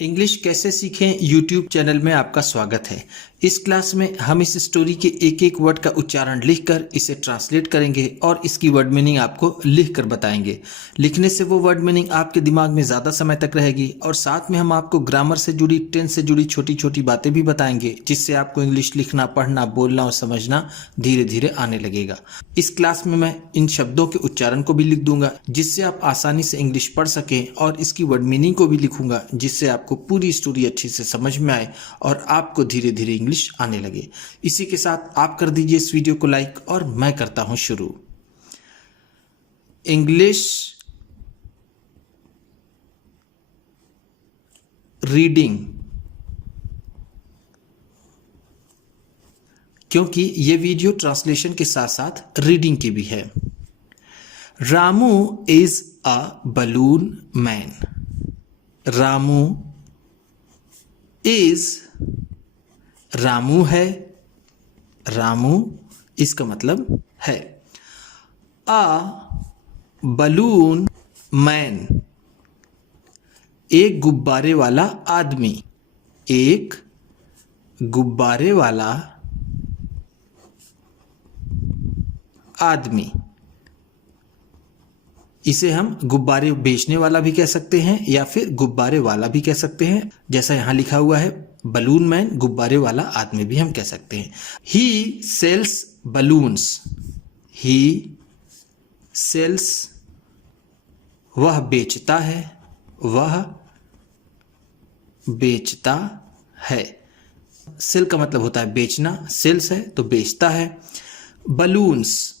English कैसे सीखें YouTube channel में आपका स्वागत है। इस क्लास में हम इस स्टोरी के एक एक वर्ड का उच्चारण लिखकर इसे ट्रांसलेट करेंगे और इसकी वर्ड मीनिंग आपको लिखकर बताएंगे। लिखने से वो वर्ड मीनिंग आपके दिमाग में ज़्यादा समय तक रहेगी और साथ में हम आपको ग्रामर से जुड़ी, टेंस से जुड़ी छोटी छोटी बातें भी बताएंगे, जिससे आपको इंग्लिश लिखना, पढ़ना, बोलना और समझना धीरे धीरे आने लगेगा। इस क्लास में मैं इन शब्दों के उच्चारण को भी लिख दूंगा, जिससे आप आसानी से इंग्लिश पढ़ सकें, और इसकी वर्ड मीनिंग को भी लिखूंगा, जिससे आपको पूरी स्टोरी अच्छी से समझ में आए और आपको धीरे धीरे इंग्लिश आने लगे। इसी के साथ आप कर दीजिए इस वीडियो को लाइक और मैं करता हूं शुरू। इंग्लिश रीडिंग, क्योंकि ये वीडियो ट्रांसलेशन के साथ साथ रीडिंग की भी है। Ramu is a balloon man. Ramu is, Ramu है, रामू इसका मतलब है। अ बलून मैन, एक गुब्बारे वाला आदमी। एक गुब्बारे वाला आदमी। इसे हम गुब्बारे बेचने वाला भी कह सकते हैं या फिर गुब्बारे वाला भी कह सकते हैं। जैसा यहां लिखा हुआ है बलून मैन, गुब्बारे वाला आदमी भी हम कह सकते हैं। ही सेल्स बलून्स। ही सेल्स, वह बेचता है, वह बेचता है। सेल का मतलब होता है बेचना, सेल्स है तो बेचता है। बलून्स,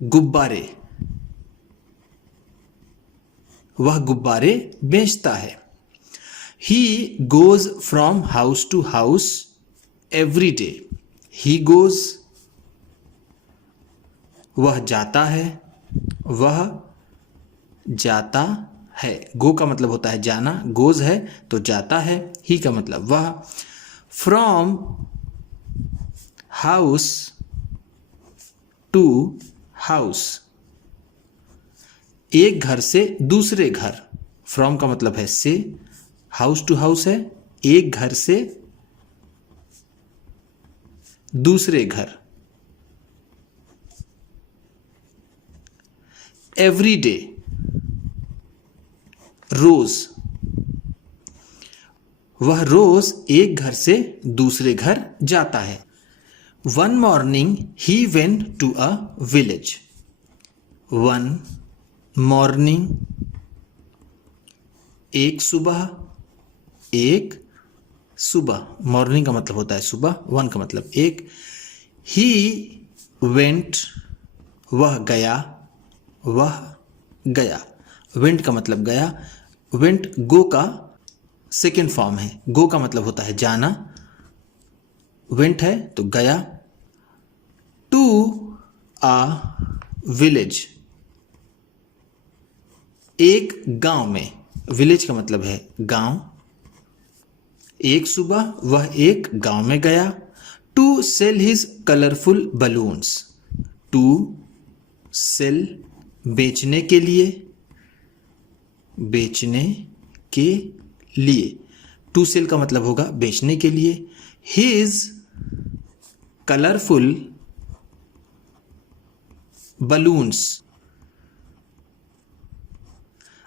गुब्बारे, वह गुब्बारे बेचता है। He goes from house to house every day. He goes, वह जाता है, वह जाता है। गो का मतलब होता है जाना, गोज है तो जाता है। ही का मतलब वह। फ्रॉम हाउस टू हाउस, एक घर से दूसरे घर। फ्रॉम का मतलब है से, हाउस टू हाउस है एक घर से दूसरे घर। एवरी डे, रोज, वह रोज एक घर से दूसरे घर जाता है। One morning he went to a village. One morning, एक सुबह, एक सुबह। मॉर्निंग का मतलब होता है सुबह, वन का मतलब एक। ही वेंट, वह गया, वह गया। वेंट का मतलब गया। वेंट गो का सेकेंड फॉर्म है। गो का मतलब होता है जाना, वेंट है तो गया। टू आ विलेज, एक गांव में। विलेज का मतलब है गांव। एक सुबह वह एक गांव में गया। To sell his colourful balloons. To sell, बेचने के लिए, बेचने के लिए। टू सेल का मतलब होगा बेचने के लिए। हिज कलरफुल बलून्स,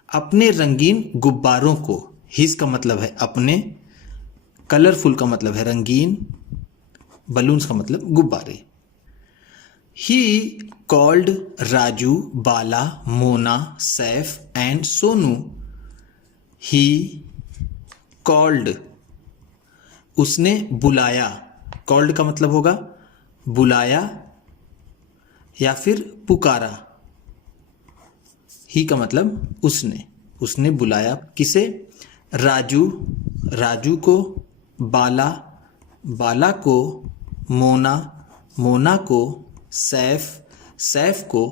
अपने रंगीन गुब्बारों को। हिज का मतलब है अपने, कलरफुल का मतलब है रंगीन, बलून्स का मतलब गुब्बारे। He called Raju, Bala, Mona, Saif and Sonu. He called, उसने बुलाया। कॉल्ड का मतलब होगा बुलाया या फिर पुकारा। ही का मतलब उसने, उसने बुलाया किसे? राजू, राजू को। बाला, बाला को। मोना, मोना को। सैफ, सैफ को।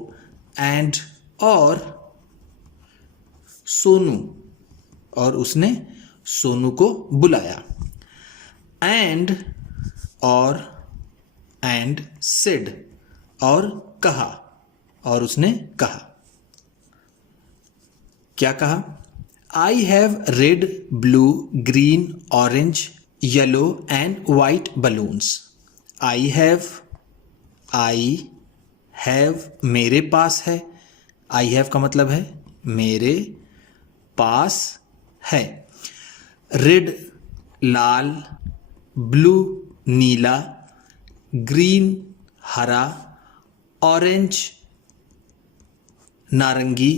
एंड, और सोनू, और उसने सोनू को बुलाया। एंड, और, एंड सेड, और कहा, और उसने कहा। क्या कहा? I have red, blue, green, orange, yellow and white balloons. I have मेरे पास है. I have का मतलब है मेरे पास है. Red लाल, blue नीला, green हरा, orange नारंगी,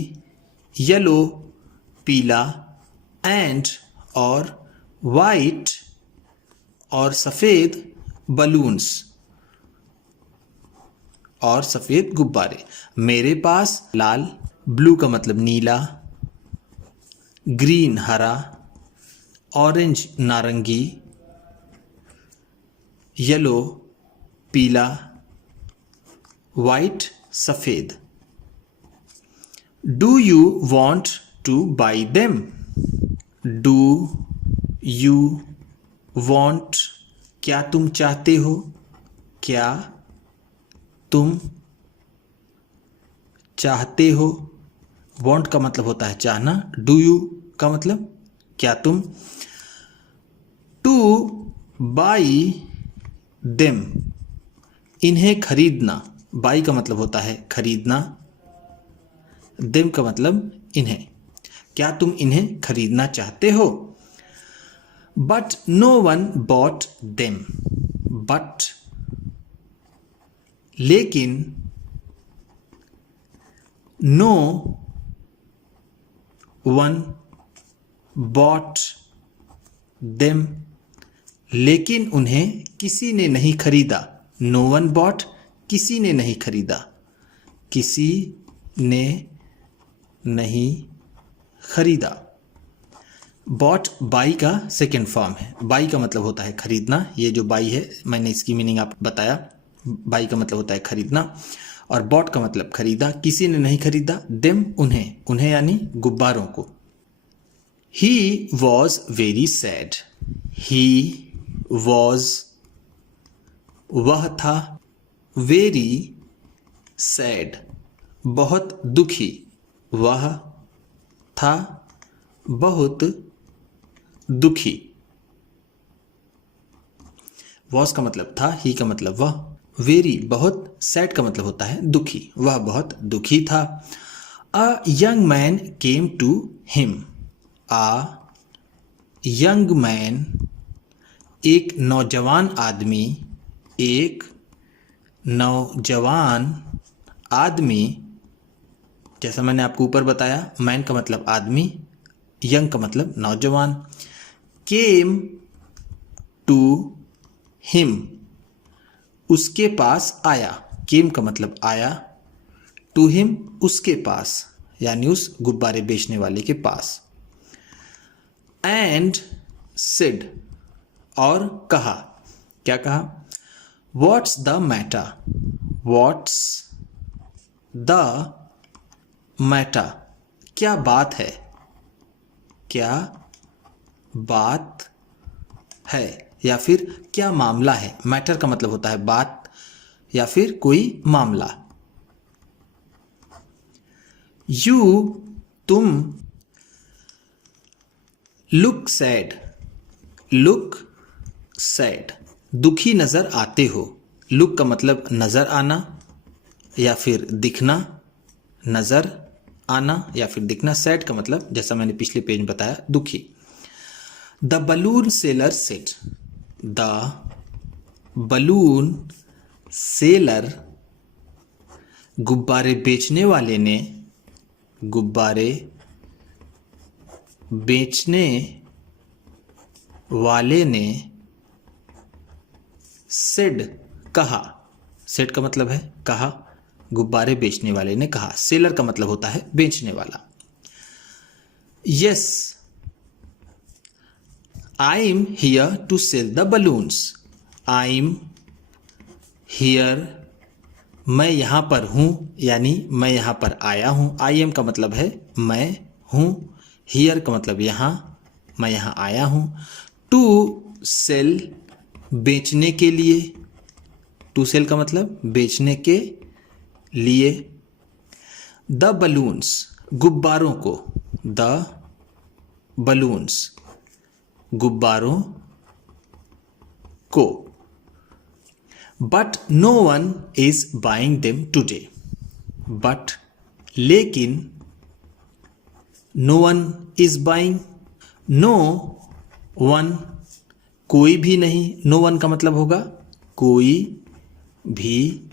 येलो पीला, एंड और वाइट और सफ़ेद बलून्स और सफ़ेद गुब्बारे. मेरे पास लाल, ब्लू का मतलब नीला, ग्रीन हरा, ऑरेंज नारंगी, येलो पीला, वाइट सफ़ेद. Do you want to buy them? Do you want? क्या तुम चाहते हो? क्या तुम चाहते हो? Want का मतलब होता है चाहना. Do you का मतलब क्या तुम. To buy them इन्हें खरीदना. Buy का मतलब होता है खरीदना. them का मतलब इन्हें. क्या तुम इन्हें खरीदना चाहते हो? But no one bought them. But लेकिन no one bought them लेकिन उन्हें किसी ने नहीं खरीदा. No one bought किसी ने नहीं खरीदा. किसी ने नहीं खरीदा. बॉट बाई का सेकेंड फॉर्म है. बाई का मतलब होता है खरीदना. ये जो बाई है मैंने इसकी मीनिंग आपको बताया. बाई का मतलब होता है खरीदना और बॉट का मतलब खरीदा. किसी ने नहीं खरीदा. देम उन्हें. उन्हें यानी गुब्बारों को. He was very sad. He was वह था. वेरी सैड बहुत दुखी. वह था बहुत दुखी. वॉज का मतलब था. ही का मतलब वह. वेरी बहुत. सैड का मतलब होता है दुखी. वह बहुत दुखी था. A young man came to him. A young man एक नौजवान आदमी. एक नौजवान आदमी. जैसा मैंने आपको ऊपर बताया मैन का मतलब आदमी, यंग का मतलब नौजवान. केम टू हिम उसके पास आया. केम का मतलब आया. टू हिम उसके पास यानी उस गुब्बारे बेचने वाले के पास. एंड सेड और कहा. क्या कहा? What's the matter. What's the matter क्या बात है. क्या बात है या फिर क्या मामला है. मैटर का मतलब होता है बात या फिर कोई मामला. यू तुम. Look sad. लुक सैड दुखी नजर आते हो. लुक का मतलब नजर आना या फिर दिखना. नजर आना या फिर दिखना. सैड का मतलब जैसा मैंने पिछले पेज में बताया दुखी. The balloon seller said. The balloon seller गुब्बारे बेचने वाले ने. गुब्बारे बेचने वाले ने. सेड कहा. सेड का मतलब है कहा. गुब्बारे बेचने वाले ने कहा. सेलर का मतलब होता है बेचने वाला. Yes I am here to sell the balloons. I am here मैं यहां पर हूं यानी मैं यहां पर आया हूं. आई एम का मतलब है मैं हूं. हियर का मतलब यहां. मैं यहां आया हूं. टू सेल बेचने के लिए. टू सेल का मतलब बेचने के लिए. द बलून्स गुब्बारों को. द बलून्स, गुब्बारों को। But no one is buying them today, but लेकिन, no one is buying, no one कोई भी नहीं, नो वन का मतलब होगा कोई भी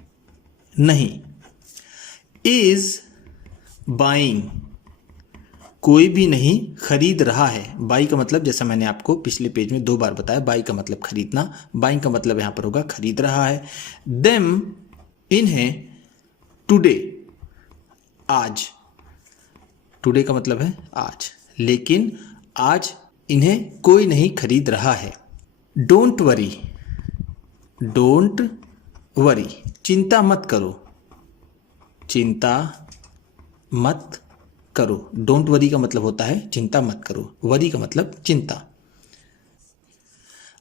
नहीं, इज बाइंग कोई भी नहीं खरीद रहा है। बाई का मतलब जैसा मैंने आपको पिछले पेज में 2 बार बताया, बाई का मतलब खरीदना, बाइंग का मतलब यहां पर होगा खरीद रहा है। देम इन्हें, टुडे आज, टुडे का मतलब है आज, लेकिन आज इन्हें कोई नहीं खरीद रहा है। डोंट वरी, डोंट वरी चिंता मत करो, चिंता मत करो। डोंट वरी का मतलब होता है चिंता मत करो, वरी का मतलब चिंता।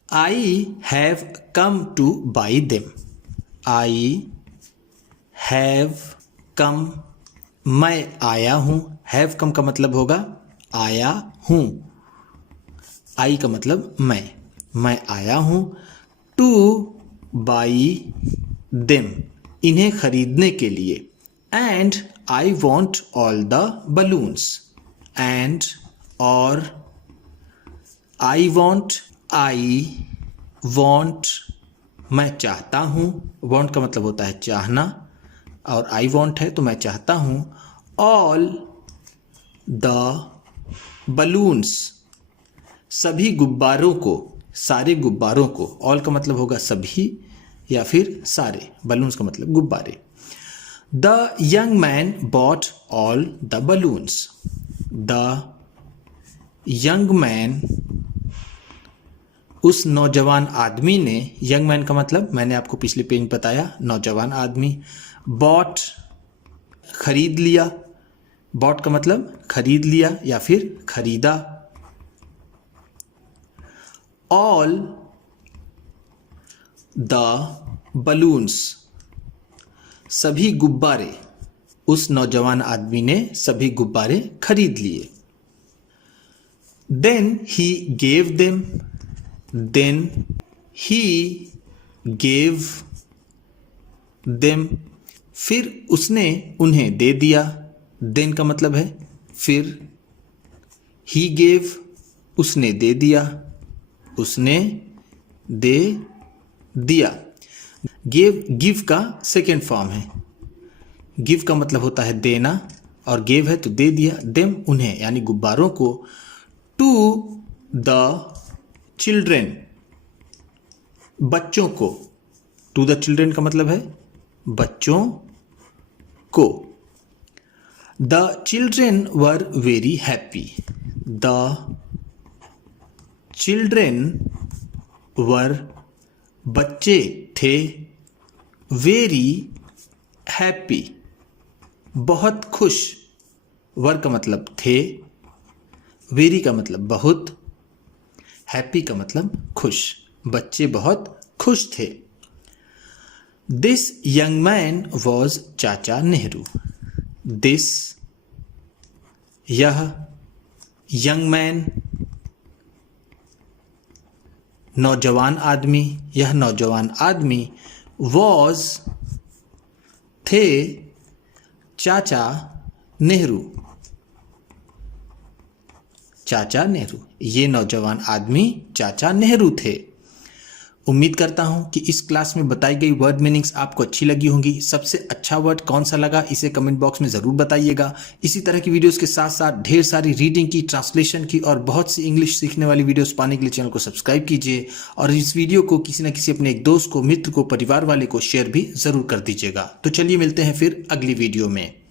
I have come two by them, I have come, मैं आया हूं, हैव कम का मतलब होगा आया हूं, आई का मतलब मैं आया हूं। टू बाई देम इन्हें खरीदने के लिए। And I want all the balloons, and और आई वॉन्ट मैं चाहता हूं, वॉन्ट का मतलब होता है चाहना, और आई वॉन्ट है तो मैं चाहता हूं। ऑल द बलून्स सभी गुब्बारों को, सारे गुब्बारों को, ऑल का मतलब होगा सभी या फिर सारे, बलून्स का मतलब गुब्बारे। The young man bot all the balloons, the young man उस नौजवान आदमी ने, यंग मैन का मतलब मैंने आपको पिछले पेज में बताया, नौजवान आदमी। बॉट खरीद लिया, बॉट का मतलब खरीद लिया या फिर खरीदा। ऑल द बलून्स सभी गुब्बारे, उस नौजवान आदमी ने सभी गुब्बारे खरीद लिए। Then he gave them, then he gave them फिर उसने उन्हें दे दिया। देन का मतलब है फिर, ही गेव उसने दे दिया, उसने दे दिया। गिव का सेकेंड फॉर्म है, गिव का मतलब होता है देना और गिव है तो दे दिया। देम उन्हें यानी गुब्बारों को। टू द चिल्ड्रेन बच्चों को, टू द चिल्ड्रेन का मतलब है बच्चों को। The children were very happy, the children were बच्चे थे, वेरी हैप्पी बहुत खुश, वर का मतलब थे, वेरी का मतलब बहुत, हैप्पी का मतलब खुश, बच्चे बहुत खुश थे। दिस यंग मैन वॉज चाचा नेहरू, दिस यह, यंग मैन नौजवान आदमी, यह नौजवान आदमी, वॉज थे, चाचा नेहरू, चाचा नेहरू, ये नौजवान आदमी चाचा नेहरू थे। उम्मीद करता हूं कि इस क्लास में बताई गई वर्ड मीनिंग्स आपको अच्छी लगी होंगी। सबसे अच्छा वर्ड कौन सा लगा इसे कमेंट बॉक्स में ज़रूर बताइएगा। इसी तरह की वीडियोस के साथ साथ ढेर सारी रीडिंग की, ट्रांसलेशन की और बहुत सी इंग्लिश सीखने वाली वीडियोस पाने के लिए चैनल को सब्सक्राइब कीजिए और इस वीडियो को किसी न किसी अपने एक दोस्त को, मित्र को, परिवार वाले को शेयर भी ज़रूर कर दीजिएगा। तो चलिए मिलते हैं फिर अगली वीडियो में।